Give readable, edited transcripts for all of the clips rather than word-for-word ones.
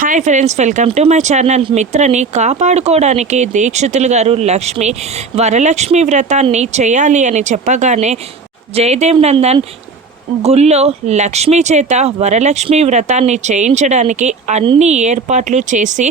Hi friends, welcome to my channel. మిత్రని కాపాడుకోవడానికి దీక్షితులు గారు వరలక్ష్మి వ్రతాన్ని చేయాలి అని చెప్పగానే జయదేవ్ నందన్ గుళ్ళో లక్ష్మీ చేత వరలక్ష్మి వ్రతాన్ని చేయించడానికి అన్ని ఏర్పాట్లు చేసి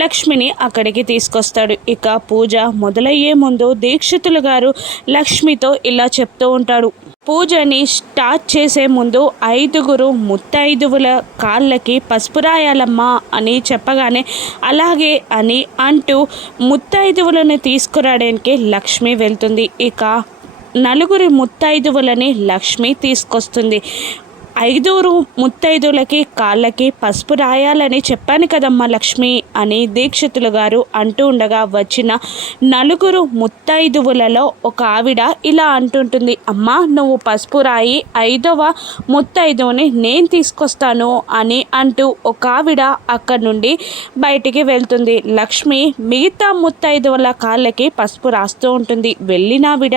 లక్ష్మిని అక్కడికి తీసుకొస్తాడు. ఇక పూజ మొదలయ్యే ముందు దీక్షితులు గారు లక్ష్మితో ఇలా చెప్తూ ఉంటాడు. పూజని స్టార్ట్ చేసే ముందు 5 ముత్తైదువుల కాళ్ళకి పసుపు రాయాలమ్మా అని చెప్పగానే అలాగే అని అంటూ ముత్తైదువులను తీసుకురావడానికి లక్ష్మి వెళ్తుంది. ఇక 4 ముత్తైదువులని లక్ష్మి తీసుకొస్తుంది. 5 ముత్తైదువులకి కాళ్ళకి పసుపు రాయాలని చెప్పాను కదమ్మా లక్ష్మి అని దీక్షితులు గారు అంటూ ఉండగా వచ్చిన 4 ముత్తైదువులలో ఒక ఆవిడ ఇలా అంటుంటుంది. అమ్మా, నువ్వు పసుపు రాయి, 5వ ముత్తైదువుని నేను తీసుకొస్తాను అని అంటూ ఒక ఆవిడ అక్కడి నుండి బయటికి వెళ్తుంది. లక్ష్మి మిగతా ముత్తైదువుల కాళ్ళకి పసుపు రాస్తూ ఉంటుంది. వెళ్ళిన ఆవిడ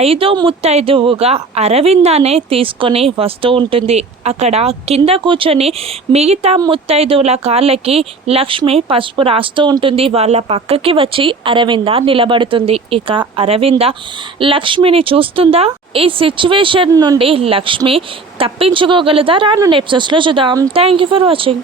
5వ ముత్తైదువుగా అరవిందానే తీసుకొని వస్తూ ఉంటుంది. అక్కడ కింద కూర్చొని మిగతా ముత్తైదువుల కాళ్ళకి లక్ష్మి పసుపు రాస్తూ ఉంటుంది. వాళ్ళ పక్కకి వచ్చి అరవింద నిలబడుతుంది. ఇక అరవింద లక్ష్మిని చూస్తుందా? ఈ సిచ్యువేషన్ నుండి లక్ష్మి తప్పించుకోగలదా? రాను ఎపిసోడ్స్లో చూద్దాం. Thank you for watching.